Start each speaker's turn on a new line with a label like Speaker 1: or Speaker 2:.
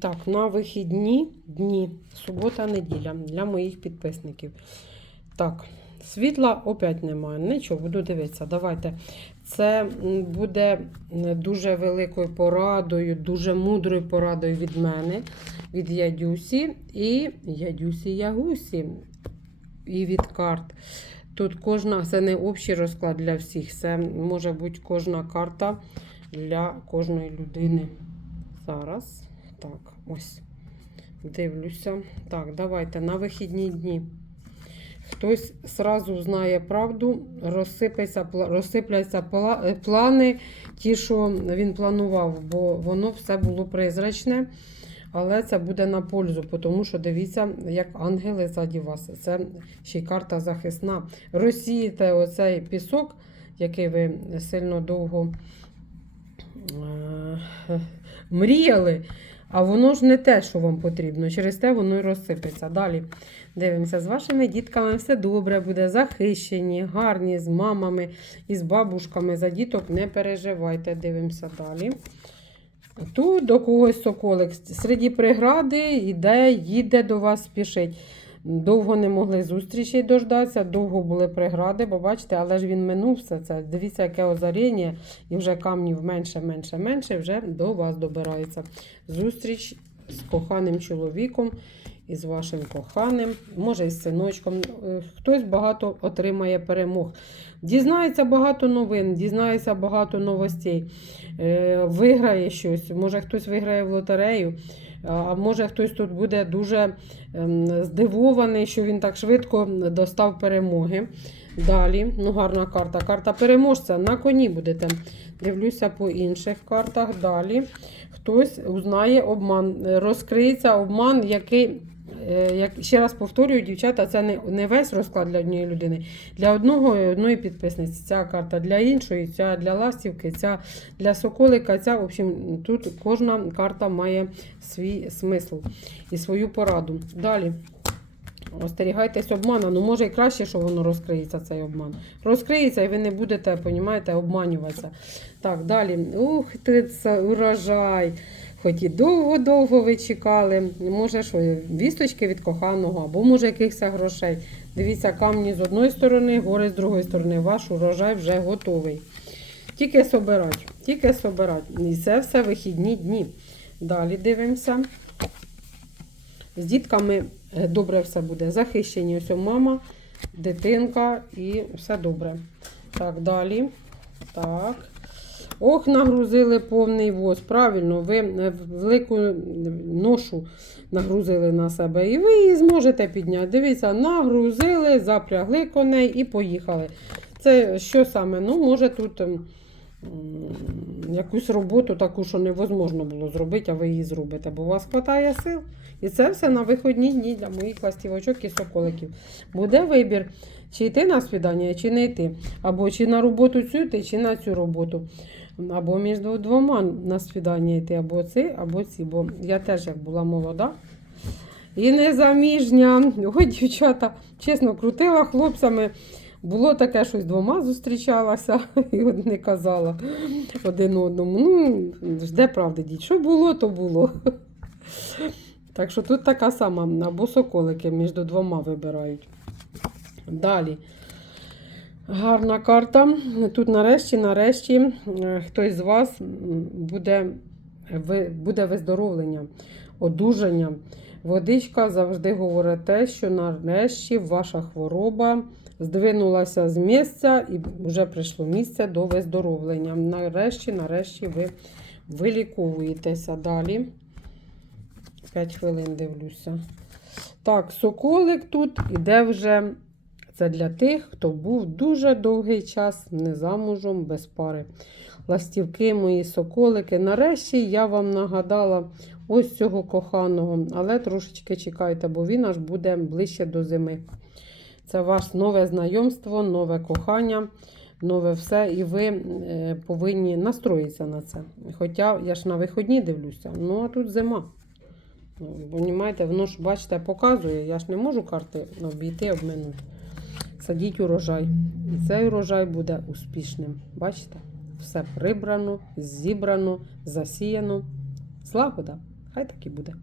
Speaker 1: Так, на вихідні дні, субота, неділя для моїх підписників. Так, світла опять немає. Нічого, буду дивитися. Давайте. Це буде дуже великою порадою, дуже мудрою порадою від мене, від Ядюсі і Ядюсі Ягусі. І від карт. Тут кожна, це не общий розклад для всіх, це може бути кожна карта для кожної людини. Зараз. Так, ось. Дивлюся. Так, давайте на вихідні дні. Хтось сразу знає правду, розсипляться, розсипляться е, плани, ті, що він планував, бо воно все було призрачне. Але це буде на пользу, тому що дивіться, як ангели ззаді вас. Це ще й карта захисна. Розсієте оцей пісок, який ви сильно довго е, мріяли, а воно ж не те, що вам потрібно. Через те воно і розсипеться. Далі дивимося, з вашими дітками все добре буде, захищені, гарні, з мамами і з бабушками. За діток не переживайте. Дивимося далі. Тут до когось соколик серед прегради йде, їде до вас, спішить. Довго не могли зустрічей дождатися, довго були прегради, бо бачите, але ж він минув все це. Дивіться, яке озаріння, і вже камнів менше, менше, менше, вже до вас добирається. Зустріч з коханим чоловіком і з вашим коханим, може, із синочком. Е, Хтось багато отримає перемог. Дізнається багато новин, дізнається багато новостей, е, виграє щось, може хтось виграє в лотерею. А може хтось тут буде дуже ем, здивований, що він так швидко достав перемоги. Далі, ну гарна карта. Карта переможця. На коні будете. Дивлюся по інших картах. Далі хтось узнає обман. Розкриється обман, який. е, Як ще раз повторюю, дівчата, це не, не весь розклад для однієї людини. Для одного і одної підписниці ця карта, для іншої, ця для ластівки, ця для соколика. Ця, в общем, тут кожна карта має свій смисл і свою пораду. Далі. Остерігайтесь обману. Ну, може і краще, що воно розкриється, цей обман. Розкриється, і ви не будете, понімаєте, обманюватися. Так, далі. Ух, це урожай. Хоч і довго-довго ви чекали. Може, що, вісточки від коханого, або може якихось грошей. Дивіться, камні з одної сторони, гори з другої сторони. Ваш урожай вже готовий. Тільки собирать, тільки собирать. І це все вихідні дні. Далі дивимося. З дітками добре все буде. Захищені ось мама, дитинка і все добре. Так, далі. Так. Ох, нагрузили повний воз. Правильно, ви е, велику ношу нагрузили на себе. І ви її зможете підняти. Дивіться, нагрузили, запрягли коней і поїхали. Це що саме? Ну, може тут ем, якусь роботу таку, що невозможно було зробити, а ви її зробите, бо у вас вистачає сил. І це все на виходні дні для моїх ластівочок і соколиків. Буде вибір, чи йти на свідання, чи не йти. Або чи на роботу цю йти, чи на цю роботу. Або між двома на свідання йти, або ці, або ці. Бо я теж як була молода. І незаміжня. Ой, дівчата, чесно, крутила хлопцями. Було таке, щось двома зустрічалася і одне казала один одному. Ну, де правди діть? Що було, то було. Так що тут така сама, або соколики між двома вибирають. Далі. Гарна карта. Тут нарешті, нарешті, е, хтось з вас буде, буде виздоровлення, одужання. Водичка завжди говорить те, що нарешті ваша хвороба здвинулася з місця і вже прийшло місце до виздоровлення. Нарешті, нарешті ви виліковуєтеся далі. 5 хвилин дивлюся. Так, соколик тут іде вже. Це для тих, хто був дуже довгий час не замужем без пари. Ластівки мої соколики. Нарешті я вам нагадала ось цього коханого, але трошечки чекайте, бо він аж буде ближче до зими. Це ваше нове знайомство, нове кохання, нове все, і ви е, повинні настроїтися на це. Хоча я ж на виходні дивлюся, ну а тут зима. Ну, Понімаєте, воно ж, бачите, показує, я ж не можу карти обійти, обминути. Садіть урожай. І цей урожай буде успішним. Бачите? Все прибрано, зібрано, засіяно. Злагода. Хай так і буде.